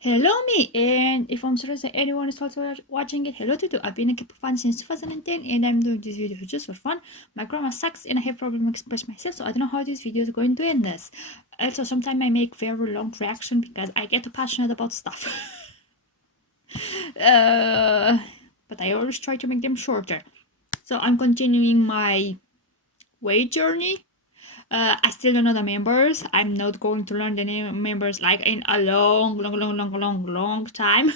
Hello me, and if I'm surprised that anyone is also watching it, hello to you. I've been a kpop fan since 2010 and I'm doing this video just for fun. My grammar sucks and I have problem express myself, so I don't know how this video is going to end this. Also, sometimes I make very long reaction because I get too passionate about stuff. But I always try to make them shorter. So I'm continuing my weight journey. I still don't know the members. I'm not going to learn the name members like in a long time.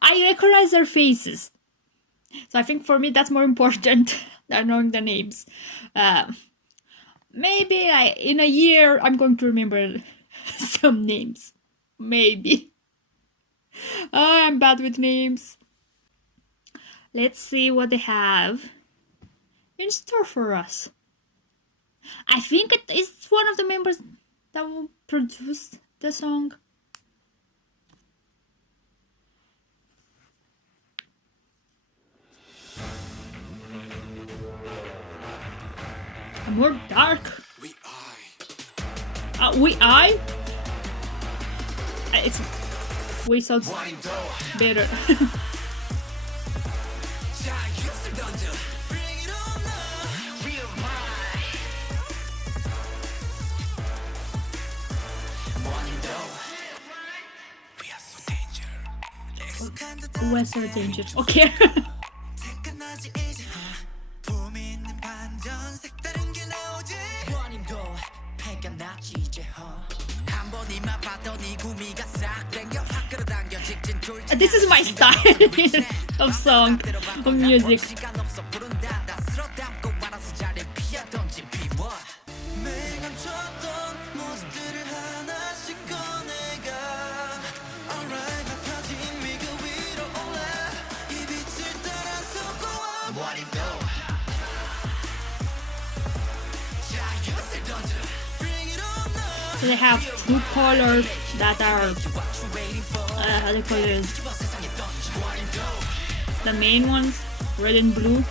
I recognize their faces. So I think for me that's more important than knowing the names. Maybe in a year I'm going to remember some names. Maybe. I'm bad with names. Let's see what they have in store for us. I think it is one of the members that will produce the song. A more dark. I. It's we sounds better. We're so dangerous. Okay. This is my style of song, of music. They have two colors that are the colors. The main ones, red and blue.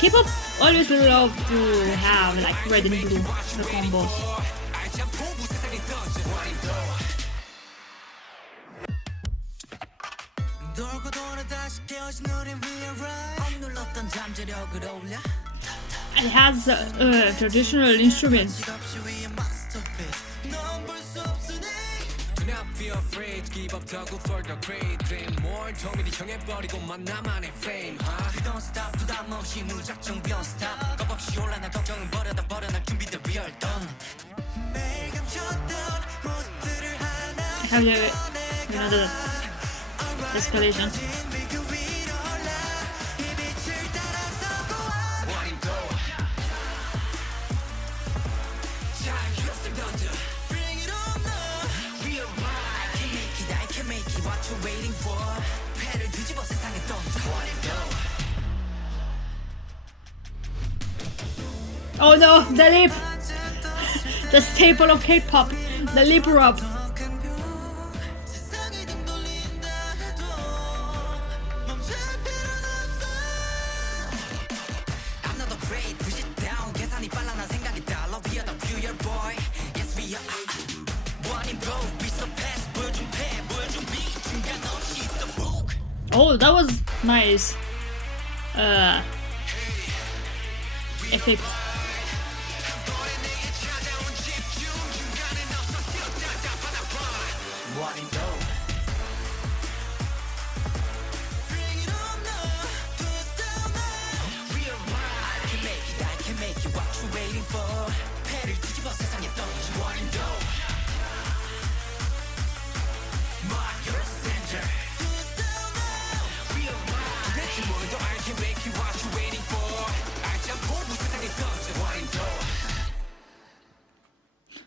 K-pop always love to have like red and blue, the combos. It has traditional instruments. Have the escalation. Oh no, the lip! The staple of K-pop, the lip rub. Oh, that was nice. Epic.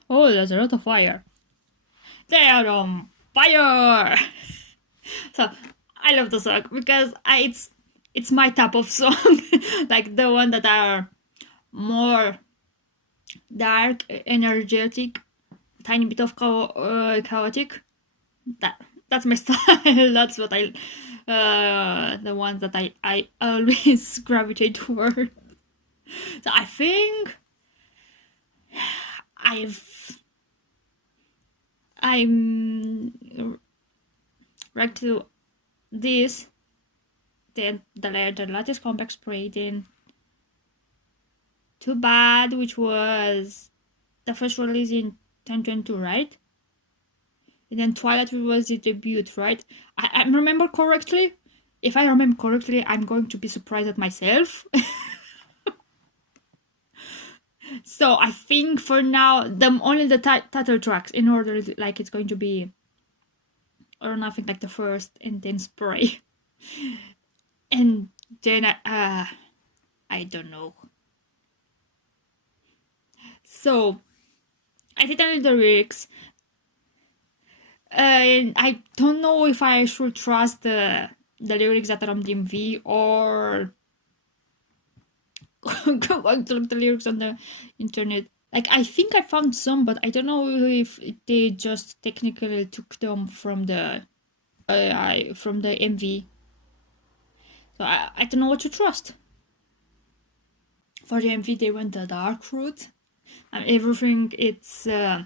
Oh, there's a lot of fire. They are on fire! So, I love the song because it's my type of song. Like the one that are more dark, energetic, tiny bit of chaotic. That's my style. That's what the ones that I always gravitate toward. So I think I'm right to this, then the latest comeback sprayed in Too Bad, which was the first release in 2022, right? And then Twilight was the debut, right? I remember correctly. If I remember correctly, I'm going to be surprised at myself. So I think for now, only the title tracks, in order like it's going to be, or nothing like the first, and then Spray, and then I don't know. So I did the lyrics, and I don't know if I should trust the lyrics that are on DMV or going to look the lyrics on the internet. Like, I think I found some, but I don't know if they just technically took them from the MV. So I don't know what to trust. For the MV, they went the dark route, and everything. It's they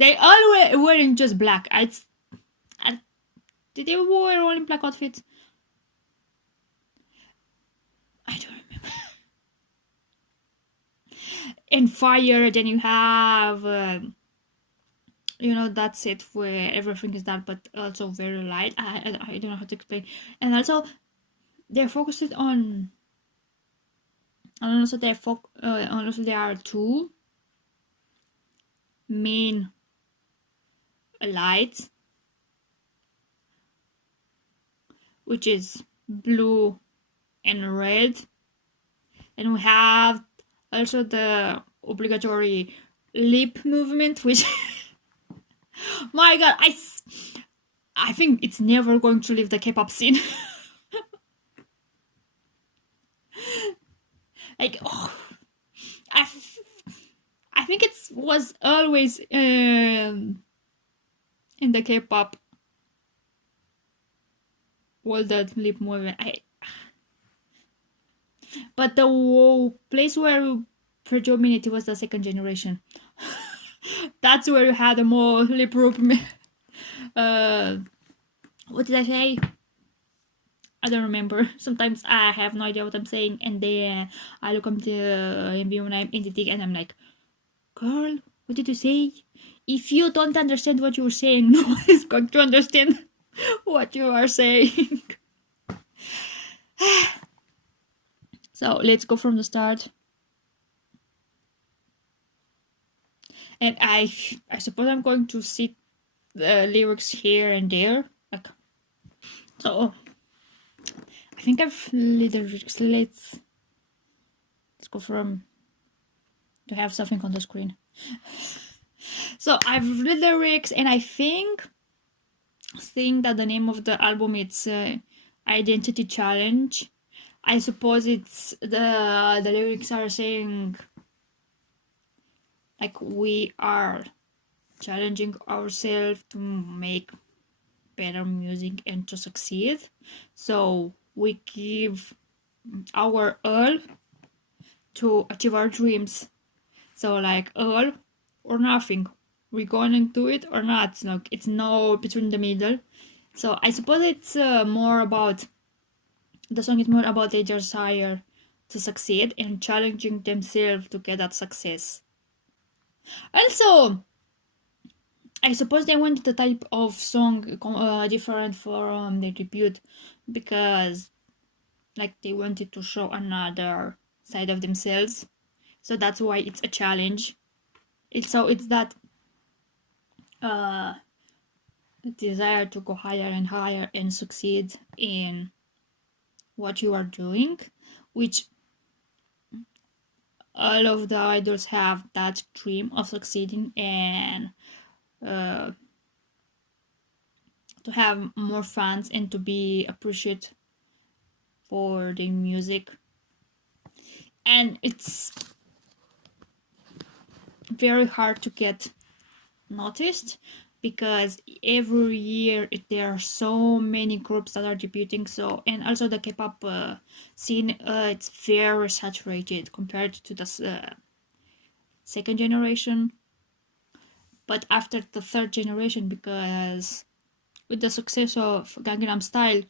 all were wearing just black. Did they wear only black outfits? I don't remember. In Fire, then you have, that's it, where everything is dark, but also very light. I don't know how to explain. And also, they're focused on. And also, there are two main lights, which is blue and red, and we have also the obligatory lip movement, which my god, I think it's never going to leave the K-pop scene. Like, I think it was always in the K-pop, all that lip movement. But the place where predominated was the second generation. That's where you had the more lip movement. What did I say? I don't remember. Sometimes I have no idea what I'm saying, and then I look up the MV when I'm in the thing, and I'm like, girl, what did you say? If you don't understand what you're saying, no one is going to understand what you are saying. So let's go from the start. And I suppose I'm going to see the lyrics here and there. Like, so I think I've read the lyrics. Let's go from to have something on the screen. So I've read the lyrics, and I think seeing that the name of the album it's Identity Challenge. I suppose it's the lyrics are saying like we are challenging ourselves to make better music and to succeed. So we give our all to achieve our dreams. So like all or nothing. We're going to do it or not. Like, it's no between the middle. So I suppose it's more about the song is more about their desire to succeed and challenging themselves to get that success. Also, I suppose they wanted the type of song different from their debut, because like they wanted to show another side of themselves. So that's why it's a challenge. It's that desire to go higher and higher and succeed in what you are doing, which all of the idols have that dream of succeeding and to have more fans and to be appreciated for their music. And it's very hard to get noticed, because every year there are so many groups that are debuting. So, and also the K-pop scene, it's very saturated compared to the second generation. But after the third generation, because with the success of Gangnam Style,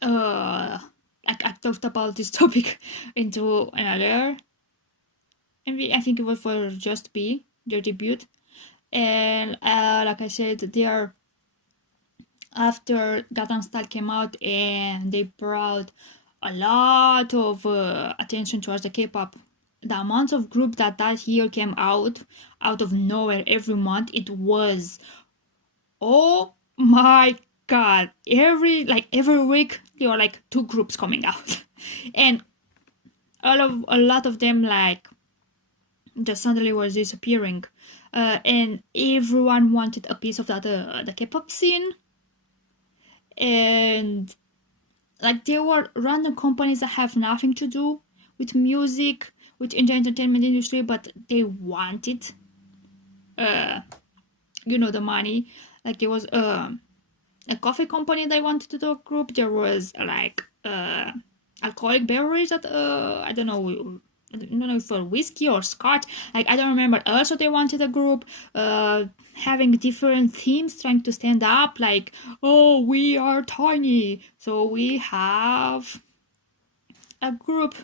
like I talked about this topic into another, and I think it was for Just Be their debut, and like I said, they are after Gangnam Style came out, and they brought a lot of attention towards the K-pop. The amount of group that year came out of nowhere every month, it was, oh my god, every week there were like 2 groups coming out, and a lot of them like just suddenly was disappearing, and everyone wanted a piece of that the K-pop scene, and like there were random companies that have nothing to do with music, with the entertainment industry, but they wanted the money. Like there was a coffee company that wanted to do a group. There was like alcoholic beverage that I don't know if for whiskey or scotch, like I don't remember. Also they wanted a group having different themes, trying to stand up, like, oh, we are tiny, so we have a group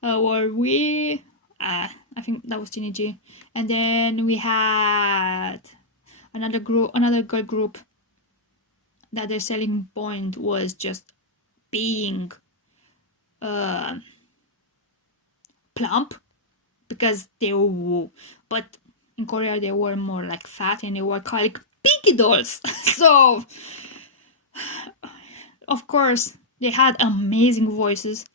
where we I think that was Teenage, and then we had another girl group that their selling point was just being plump, because they were, but in Korea they were more like fat, and they were called like piggy dolls. So of course they had amazing voices,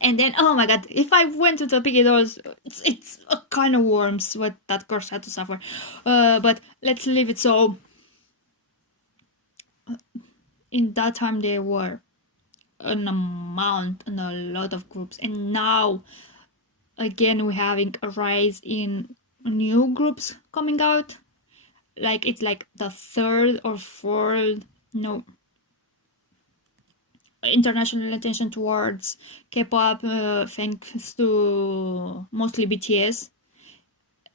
and then oh my god, if I went to the piggy dolls, it's a kind of worms what that girls had to suffer, but let's leave it. So in that time there were an amount and a lot of groups, and now again we're having a rise in new groups coming out. Like it's like the third or fourth international attention towards K-pop, thanks to mostly BTS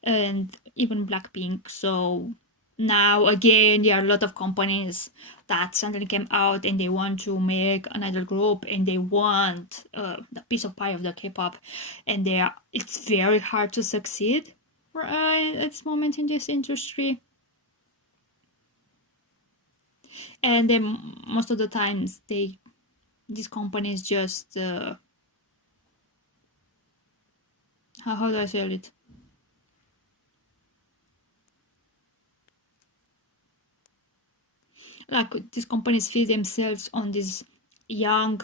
and even Blackpink. So now again there are a lot of companies that suddenly came out and they want to make an idol group, and they want the piece of pie of the K-pop, and it's very hard to succeed at this moment in this industry. And then most of the times these companies just how do I say it? Like these companies feed themselves on these young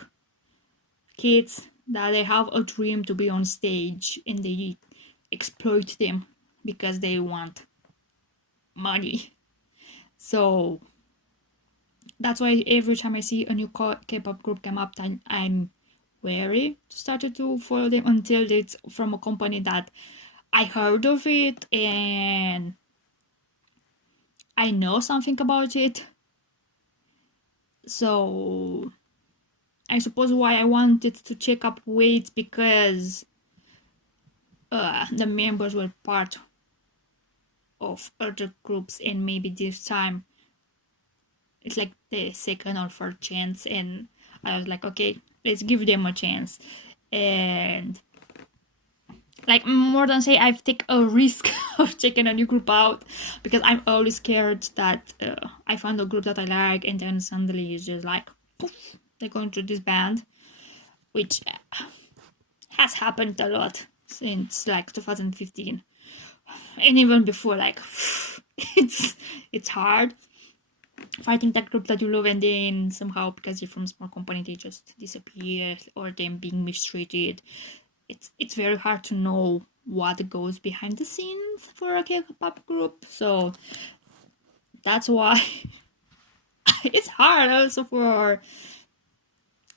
kids that they have a dream to be on stage, and they exploit them because they want money. So that's why every time I see a new K-pop group come up, I'm wary to start to follow them until it's from a company that I heard of it and I know something about it. So I suppose why I wanted to check up weight, because the members were part of other groups, and maybe this time it's like the second or third chance, and I was like, okay, let's give them a chance. And like more than say, I've taken a risk of checking a new group out, because I'm always scared that I found a group that I like and then suddenly it's just like poof, they're going to disband, which has happened a lot since like 2015, and even before. Like it's hard fighting that group that you love, and then somehow because you're from a small company they just disappear, or them being mistreated. It's very hard to know what goes behind the scenes for a K-pop group. So that's why it's hard also for.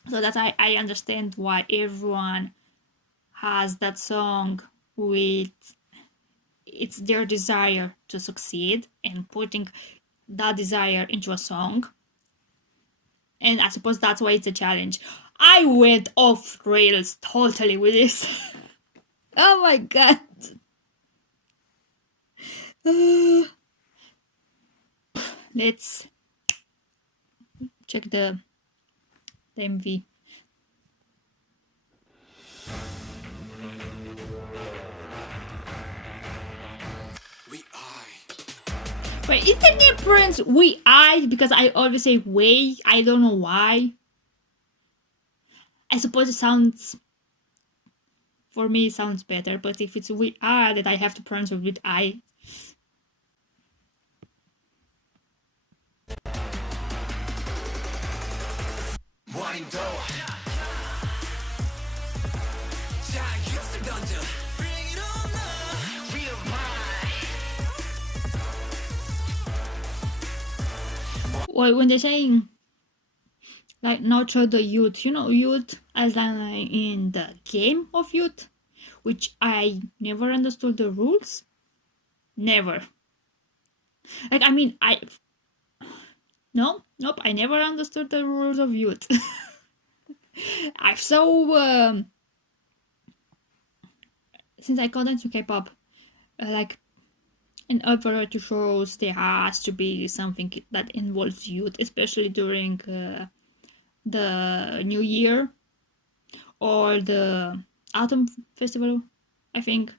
So that I understand why everyone has that song with it's their desire to succeed and putting that desire into a song. And I suppose that's why it's a challenge. I went off rails totally with this. Oh my god. let's check the MV. Wait, is the difference we I? Because I always say way. I don't know why. I suppose it sounds, for me it sounds better, but if it's we are, that I have to pronounce it with I. Well, when they're saying like nurture the youth, youth as in the game of youth, which I never understood the rules. Never. Like, I mean, nope, I never understood the rules of youth. I saw, since I got into K-pop, like, in all variety shows, there has to be something that involves youth, especially during the New Year or the Autumn Festival, I think.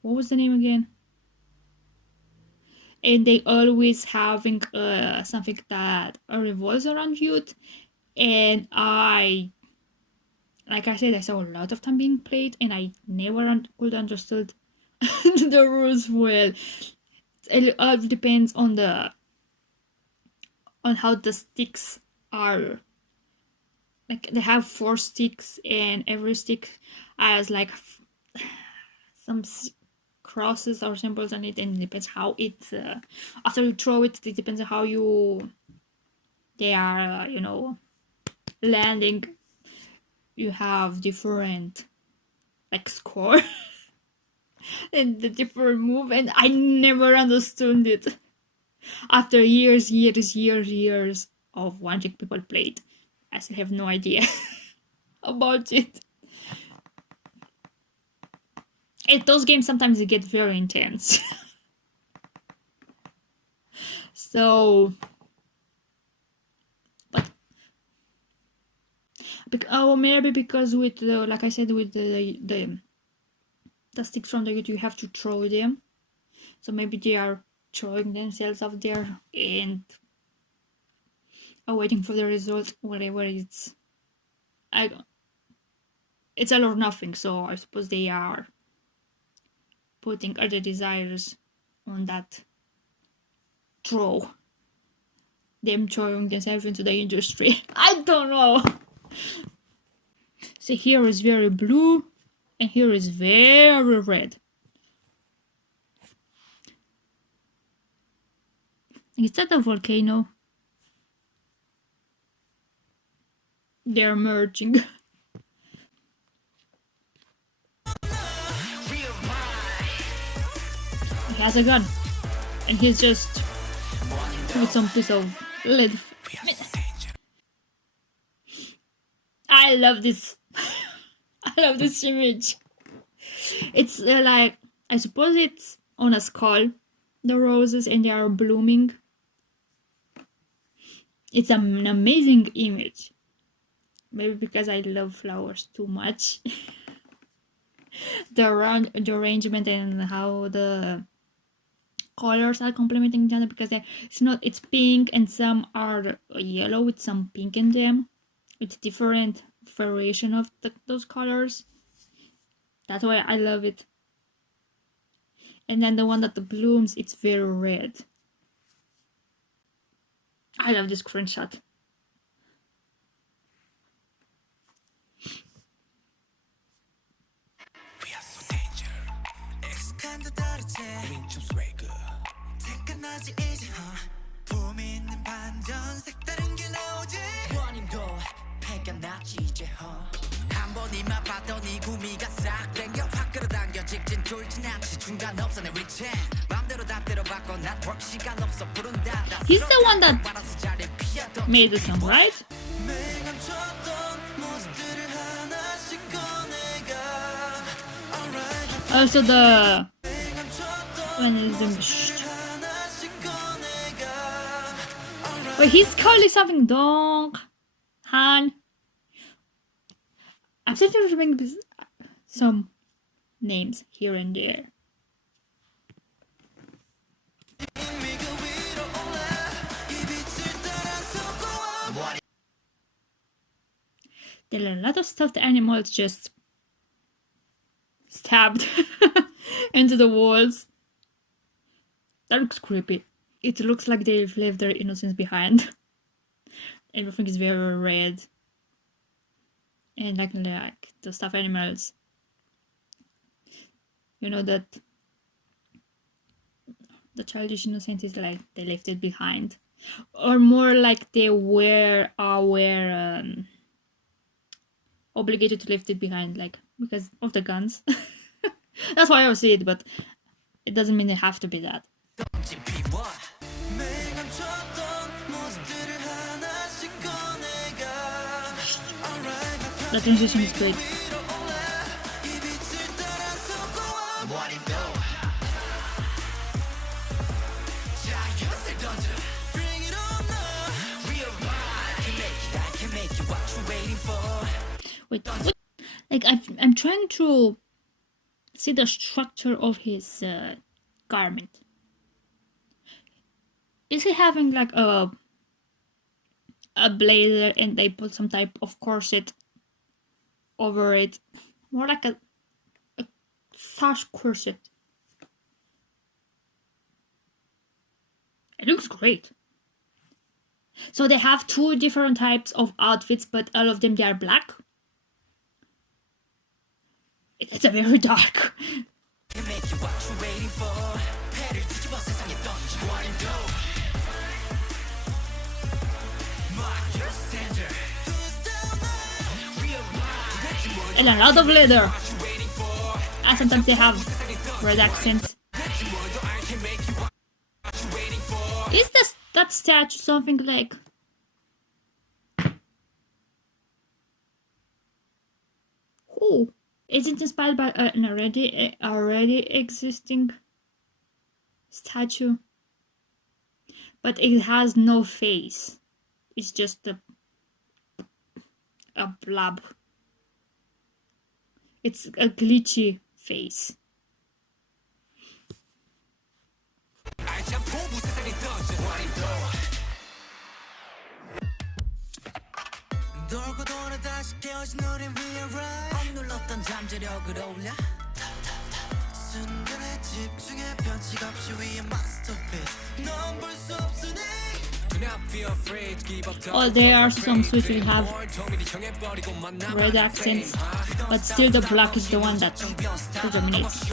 What was the name again? And they always having something that revolves around youth. And like I said, I saw a lot of time being played, and I never could understood the rules well. It all depends on how the sticks are. Like, they have 4 sticks, and every stick has like some crosses or symbols on it, and it depends how it after you throw it depends on how they are landing. You have different like score and the different move, and I never understood it after years of watching people play it. I still have no idea about it. Those games sometimes they get very intense. So, but maybe because with like I said, with the sticks from the youth, you have to throw them. So maybe they are throwing themselves up there and are waiting for the result. Whatever it's all or nothing. So I suppose they are putting other desires on that throw. Them throwing themselves into the industry. I don't know. So here is very blue, and here is very red. Is that a volcano? They're merging. He has a gun, and he's just with some piece of lead. I love this. I love this image. It's like, I suppose it's on a skull, the roses, and they are blooming. It's an amazing image. Maybe because I love flowers too much. The arrangement and how the colors are complementing each other, because it's pink and some are yellow with some pink in them. It's different variation of those colors. That's why I love it. And then the one that blooms, it's very red. I love this screenshot. He's the one that made the song, right? Also when is the But he's calling something Dong Han. I'm starting to remember some names here and there. There are a lot of stuffed animals just stabbed into the walls. That looks creepy. It looks like they've left their innocence behind. Everything is very red. And like the stuffed animals. You know that the childish innocence is like they left it behind. Or more like they were obligated to leave it behind, like because of the guns. That's why I see it, but it doesn't mean they have to be that. The transition is great. Wait, what? Like I'm trying to see the structure of his garment. Is he having like a blazer and they put some type of corset over it? More like a sash corset. It looks great. So they have two different types of outfits, but all of them they are black. It's a very dark. And a lot of leather. And sometimes they have red accents. Is that statue something like... Oh, is it inspired by an already existing statue? But it has no face. It's just a blob. It's a glitchy face. Oh, there are some suits that have red accents, but still the black is the one that predominates.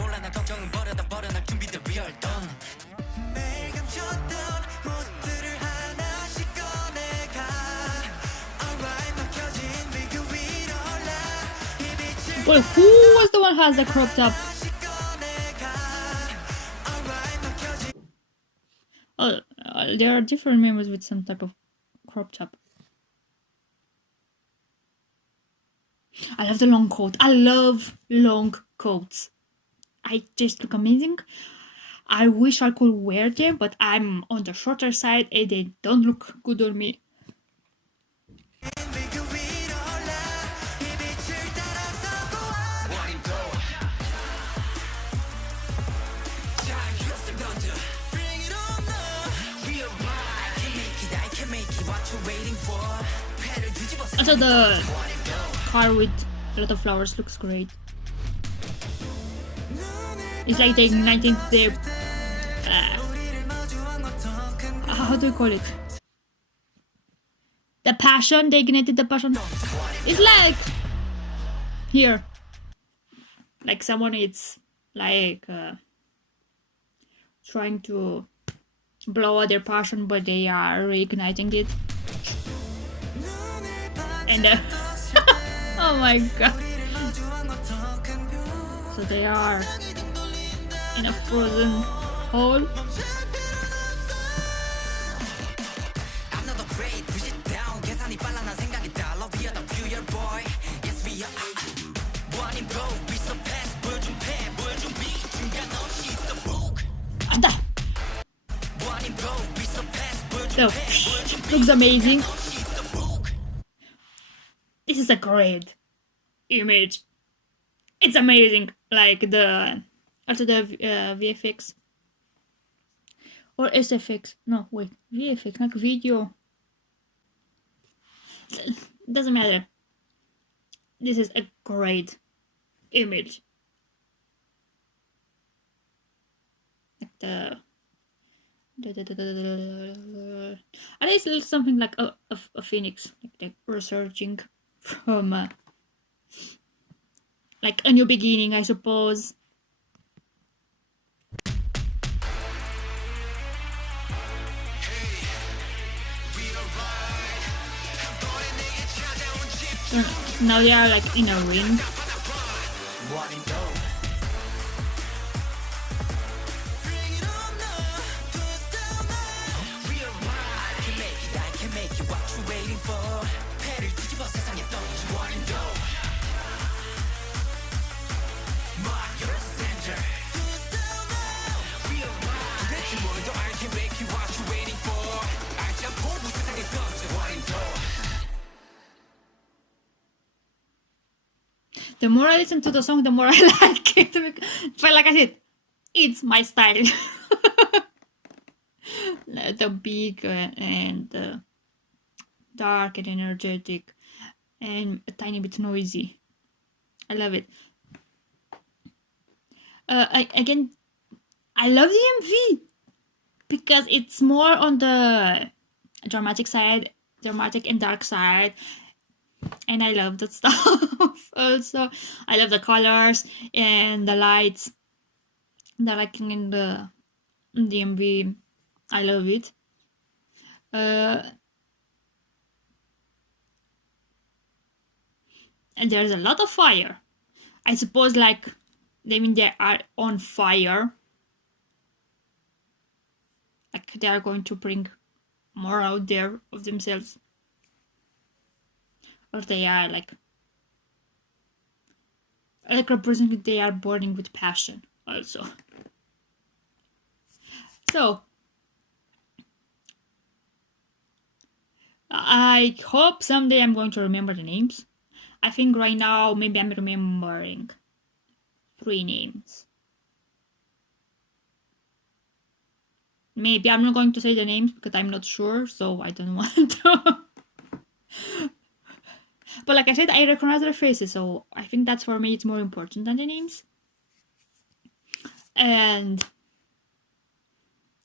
Well, who was the one who has the crop top? Oh, there are different members with some type of crop top. I love the long coat. I love long coats. I just look amazing. I wish I could wear them, but I'm on the shorter side and they don't look good on me. Also, the car with a lot of flowers looks great. It's like they're igniting the... how do you call it? The passion, they ignited the passion. It's like... here. Like someone is like... trying to blow out their passion, but they are reigniting it. And oh my god. So they are in a frozen hole. 안돼. So Looks amazing. This is a great image. It's amazing. Like also the VFX or SFX. No, wait, VFX, like video. Doesn't matter. This is a great image. Like the at least it looks something like a phoenix, like they're researching from like a new beginning, I suppose. Now they are like in a ring. The more I listen to the song, the more I like it. But like I said, it's my style. The big and dark and energetic and a tiny bit noisy. I love it. Again, I love the MV because it's more on the dramatic and dark side. And I love that stuff. Also, I love the colors and the lights, the lighting in the MV. I love it. And there's a lot of fire. I suppose, like, they mean they are on fire. Like they are going to bring more out there of themselves. Or they are like representing they are burning with passion also. So I hope someday I'm going to remember the names. I think right now maybe I'm remembering 3 names. Maybe I'm not going to say the names because I'm not sure, so I don't want to. But like I said, I recognize their faces, so I think that's for me, it's more important than the names. And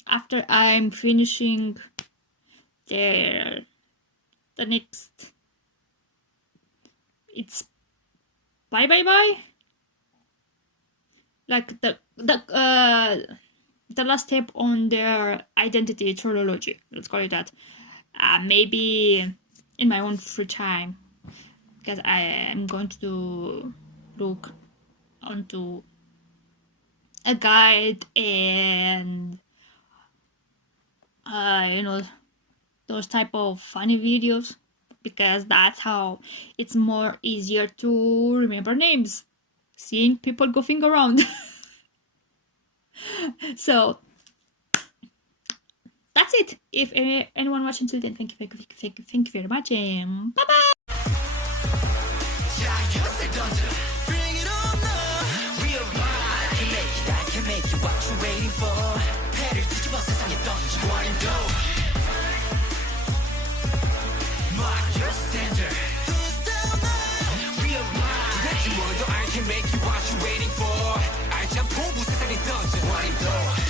after I'm finishing the next, it's bye. Like the last step on their identity trilogy, let's call it that. Maybe in my own free time, because I am going to look onto a guide and those type of funny videos, because that's how it's more easier to remember names, seeing people goofing around. So that's it. If anyone watching till then, thank you very much, and bye bye. Make you what you waiting for. I jump over 세상에 던져.